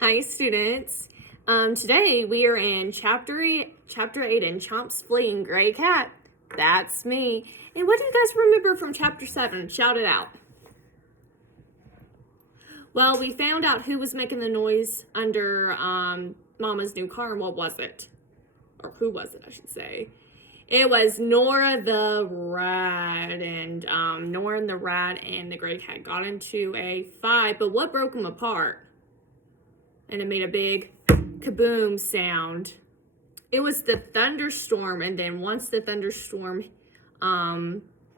Hi, students. Today we are in Chapter 8 in Chomps, Flea, and Gray Cat. That's me. And what do you guys remember from Chapter 7? Shout it out. Well, we found out who was making the noise under Mama's new car, and what was it? Or who was it, I should say. It was Nora the Rat, and Nora and the Rat and the Gray Cat got into a fight, but what broke them apart? And it made a big kaboom sound. It was the thunderstorm, and then once the thunderstorm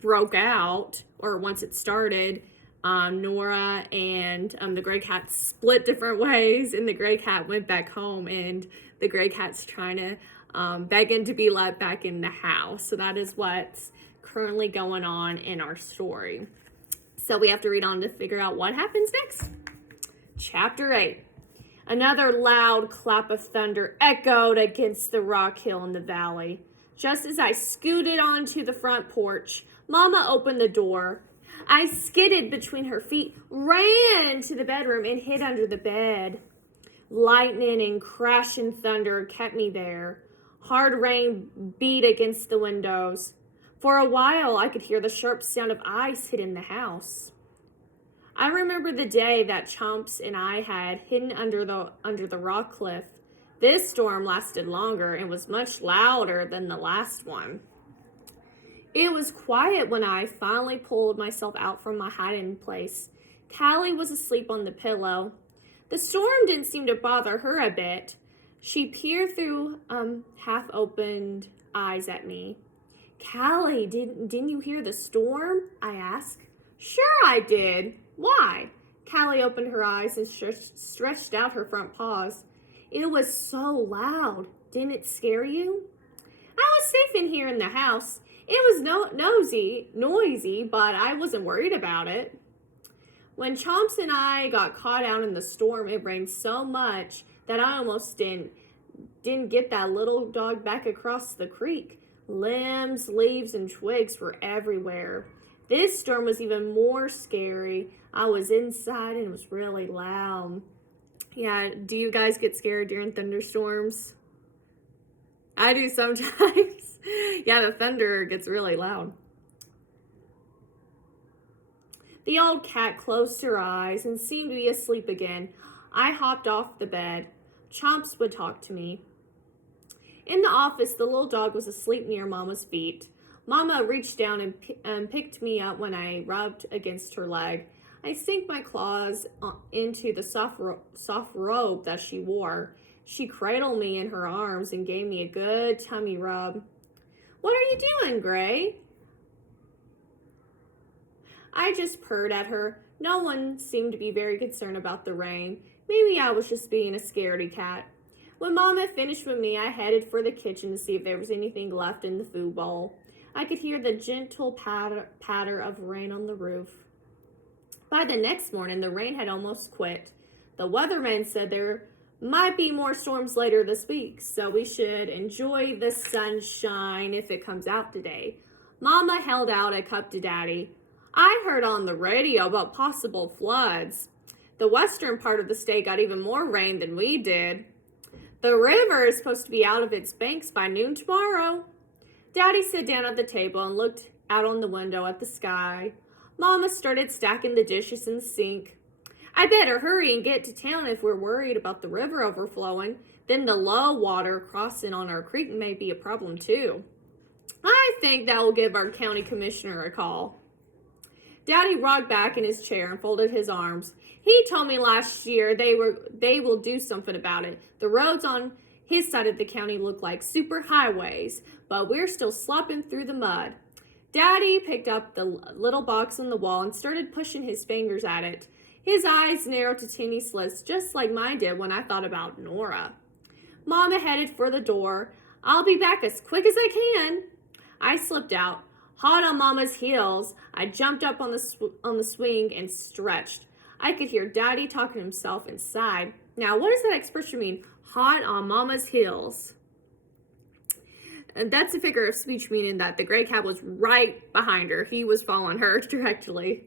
broke out, or once it started, Nora and the Gray Cat split different ways, and the Gray Cat went back home, and the Gray Cat's trying to begging to be let back in the house. So that is what's currently going on in our story. So we have to read on to figure out what happens next. Chapter 8. Another loud clap of thunder echoed against the rock hill in the valley. Just as I scooted onto the front porch, Mama opened the door. I skidded between her feet, ran to the bedroom, and hid under the bed. Lightning and crashing thunder kept me there. Hard rain beat against the windows. For a while, I could hear the sharp sound of ice hitting the house. I remember the day that Chomps and I had hidden under the rock cliff. This storm lasted longer and was much louder than the last one. It was quiet when I finally pulled myself out from my hiding place. Callie was asleep on the pillow. The storm didn't seem to bother her a bit. She peered through half-opened eyes at me. Callie, didn't you hear the storm? I asked. Sure I did. Why? Callie opened her eyes and stretched out her front paws. It was so loud. Didn't it scare you? I was safe in here in the house. It was noisy, but I wasn't worried about it. When Chomps and I got caught out in the storm, it rained so much that I almost didn't get that little dog back across the creek. Limbs, leaves, and twigs were everywhere. This storm was even more scary. I was inside and it was really loud. Yeah, do you guys get scared during thunderstorms? I do sometimes. Yeah, the thunder gets really loud. The old cat closed her eyes and seemed to be asleep again. I hopped off the bed. Chomps would talk to me. In the office, the little dog was asleep near Mama's feet. Mama reached down and picked me up when I rubbed against her leg. I sank my claws into the soft robe that she wore. She cradled me in her arms and gave me a good tummy rub. What are you doing, Gray? I just purred at her. No one seemed to be very concerned about the rain. Maybe I was just being a scaredy cat. When Mama finished with me, I headed for the kitchen to see if there was anything left in the food bowl. I could hear the gentle patter of rain on the roof. By the next morning, the rain had almost quit. The weatherman said there might be more storms later this week, so we should enjoy the sunshine if it comes out today. Mama held out a cup to Daddy. I heard on the radio about possible floods. The western part of the state got even more rain than we did. The river is supposed to be out of its banks by noon tomorrow. Daddy sat down at the table and looked out on the window at the sky. Mama started stacking the dishes in the sink. I better hurry and get to town if we're worried about the river overflowing. Then the low water crossing on our creek may be a problem too. I think that will give our county commissioner a call. Daddy rocked back in his chair and folded his arms. He told me last year they will do something about it. The roads on his side of the county look like super highways, but we're still slopping through the mud. Daddy picked up the little box on the wall and started pushing his fingers at it. His eyes narrowed to teeny slits, just like mine did when I thought about Nora. Mama headed for the door. I'll be back as quick as I can. I slipped out. Hot on Mama's heels, I jumped up on the swing and stretched. I could hear Daddy talking to himself inside. Now, what does that expression mean? Hot on Mama's heels. And that's a figure of speech meaning that the Gray Cat was right behind her. He was following her directly.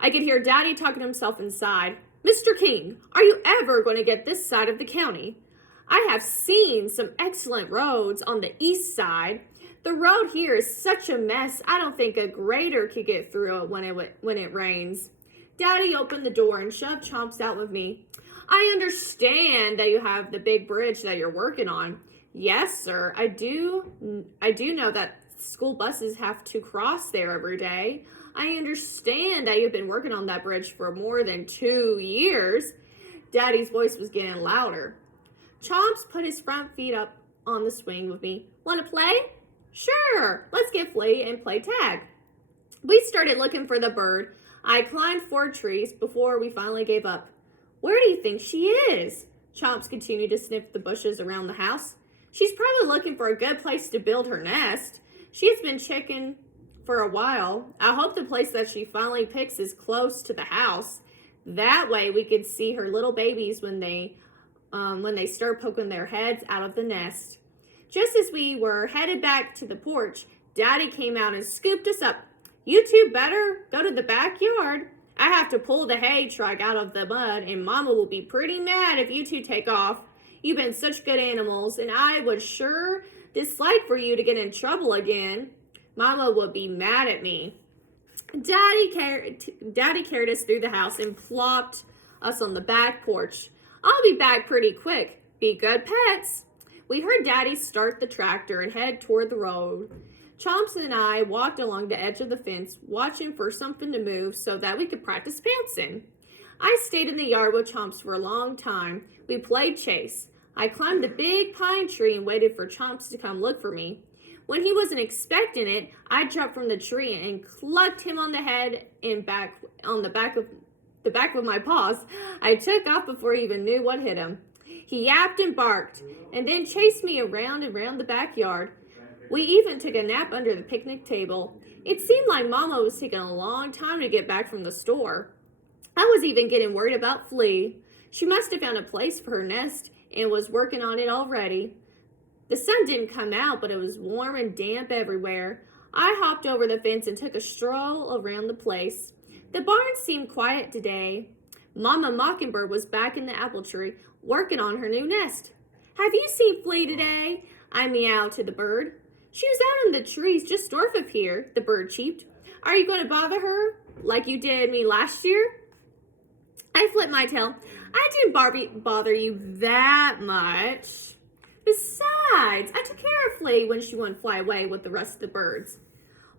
I could hear Daddy talking to himself inside. Mr. King, are you ever going to get this side of the county? I have seen some excellent roads on the east side. The road here is such a mess, I don't think a grader could get through it when it rains. Daddy opened the door and shoved Chomps out with me. I understand that you have the big bridge that you're working on. Yes, sir, I do know that school buses have to cross there every day. I understand that you've been working on that bridge for more than 2 years. Daddy's voice was getting louder. Chomps put his front feet up on the swing with me. Want to play? Sure, let's get Flea and play tag. We started looking for the bird. I climbed 4 trees before we finally gave up. Where do you think she is? Chomps continued to sniff the bushes around the house. She's probably looking for a good place to build her nest. She's been checking for a while. I hope the place that she finally picks is close to the house. That way we can see her little babies when they start poking their heads out of the nest. Just as we were headed back to the porch, Daddy came out and scooped us up. You two better go to the backyard. I have to pull the hay truck out of the mud, and Mama will be pretty mad if you two take off. You've been such good animals, and I would sure dislike for you to get in trouble again. Mama would be mad at me. Daddy carried us through the house and plopped us on the back porch. I'll be back pretty quick. Be good pets. We heard Daddy start the tractor and head toward the road. Chomps and I walked along the edge of the fence, watching for something to move so that we could practice bouncing. I stayed in the yard with Chomps for a long time. We played chase. I climbed a big pine tree and waited for Chomps to come look for me. When he wasn't expecting it, I jumped from the tree and clucked him on the head and back with my paws. I took off before he even knew what hit him. He yapped and barked, and then chased me around and around the backyard. We even took a nap under the picnic table. It seemed like Mama was taking a long time to get back from the store. I was even getting worried about Flea. She must have found a place for her nest and was working on it already. The sun didn't come out, but it was warm and damp everywhere. I hopped over the fence and took a stroll around the place. The barn seemed quiet today. Mama Mockingbird was back in the apple tree, working on her new nest. Have you seen Flea today? I meowed to the bird. She was out in the trees just north of here, the bird cheeped. Are you going to bother her like you did me last year? I flipped my tail. I didn't bother you that much. Besides, I took care of Flea when she wouldn't fly away with the rest of the birds.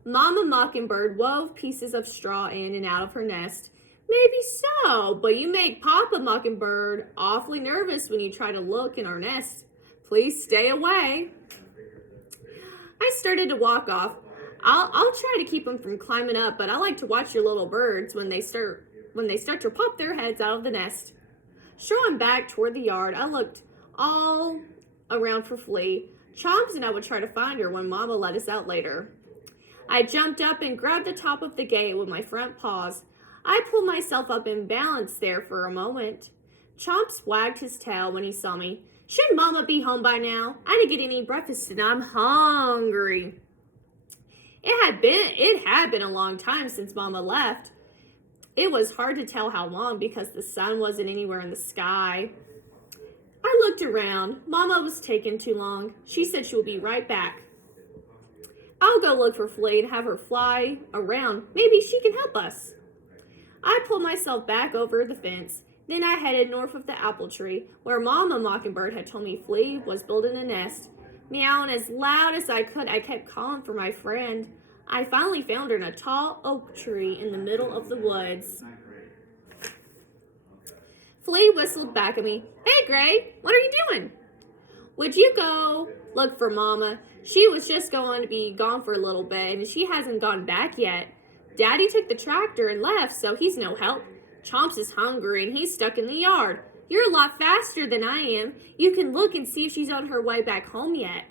Mama Mockingbird wove pieces of straw in and out of her nest. Maybe so, but you make Papa Mockingbird awfully nervous when you try to look in our nest. Please stay away. I started to walk off. I'll try to keep them from climbing up, but I like to watch your little birds when they start to pop their heads out of the nest. Strolling back toward the yard, I looked all around for Flea. Chomps and I would try to find her when Mama let us out later. I jumped up and grabbed the top of the gate with my front paws. I pulled myself up and balanced there for a moment. Chomps wagged his tail when he saw me. Should Mama be home by now? I didn't get any breakfast and I'm hungry. It had been a long time since Mama left. It was hard to tell how long because the sun wasn't anywhere in the sky. I looked around. Mama was taking too long. She said she would be right back. I'll go look for Flea and have her fly around. Maybe she can help us. I pulled myself back over the fence. Then I headed north of the apple tree, where Mama Mockingbird had told me Flea was building a nest. Meowing as loud as I could, I kept calling for my friend. I finally found her in a tall oak tree in the middle of the woods. Flea whistled back at me. Hey, Gray, what are you doing? Would you go look for Mama? She was just going to be gone for a little bit, and she hasn't gone back yet. Daddy took the tractor and left, so he's no help. Chomps is hungry, and he's stuck in the yard. You're a lot faster than I am. You can look and see if she's on her way back home yet.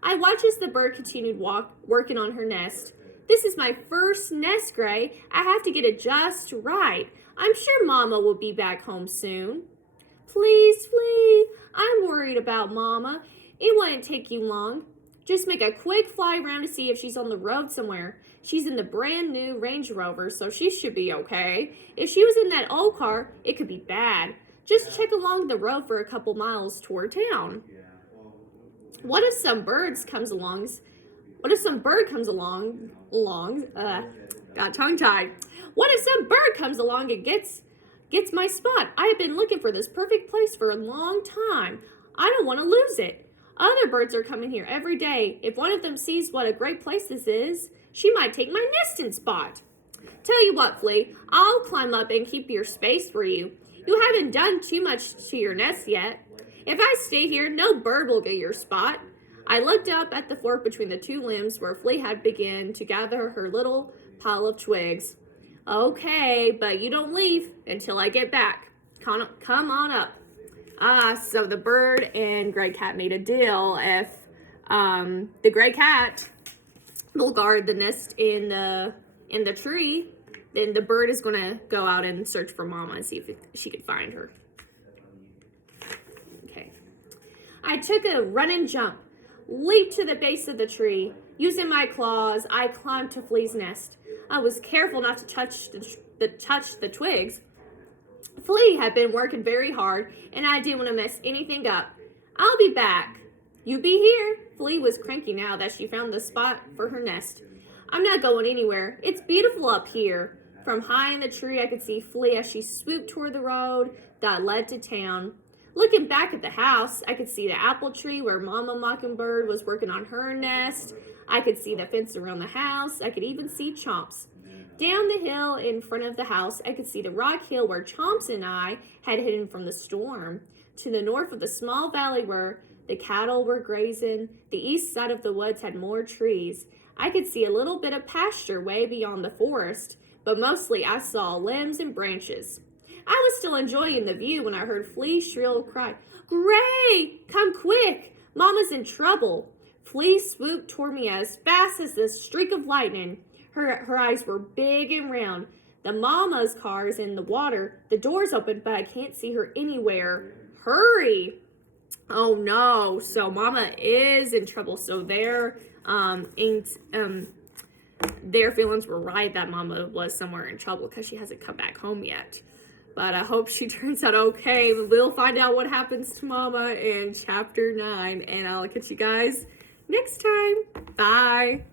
I watched as the bird continued working on her nest. This is my first nest, Gray. I have to get it just right. I'm sure Mama will be back home soon. Please, Flea. I'm worried about Mama. It wouldn't take you long. Just make a quick fly around to see if she's on the road somewhere. She's in the brand new Range Rover, so she should be okay. If she was in that old car, it could be bad. Just check along the road for a couple miles toward town. What if some bird comes along? Got tongue-tied. What if some bird comes along and gets my spot? I have been looking for this perfect place for a long time. I don't want to lose it. Other birds are coming here every day. If one of them sees what a great place this is, she might take my nesting spot. Tell you what, Flea, I'll climb up and keep your space for you. You haven't done too much to your nest yet. If I stay here, no bird will get your spot. I looked up at the fork between the two limbs where Flea had begun to gather her little pile of twigs. Okay, but you don't leave until I get back. Come on up. So the bird and Gray Cat made a deal. If the Gray Cat will guard the nest in the tree, then the bird is going to go out and search for Mama and see if she could find her. Okay. I took a run and jump, leaped to the base of the tree. Using my claws, I climbed to Flea's nest. I was careful not to touch the twigs. Flea had been working very hard, and I didn't want to mess anything up. I'll be back. You be here. Flea was cranky now that she found the spot for her nest. I'm not going anywhere. It's beautiful up here. From high in the tree, I could see Flea as she swooped toward the road that led to town. Looking back at the house, I could see the apple tree where Mama Mockingbird was working on her nest. I could see the fence around the house. I could even see Chomps. Down the hill in front of the house, I could see the rock hill where Chomps and I had hidden from the storm. To the north of the small valley where the cattle were grazing, the east side of the woods had more trees. I could see a little bit of pasture way beyond the forest, but mostly I saw limbs and branches. I was still enjoying the view when I heard Flea's shrill cry, "Gray, come quick! Mama's in trouble!" Flea swooped toward me as fast as the streak of lightning. Her eyes were big and round. The Mama's car is in the water. The door's open, but I can't see her anywhere. Hurry! Oh no! So Mama is in trouble. So their feelings were right that Mama was somewhere in trouble because she hasn't come back home yet. But I hope she turns out okay. We'll find out what happens to Mama in chapter 9. And I'll catch you guys next time. Bye.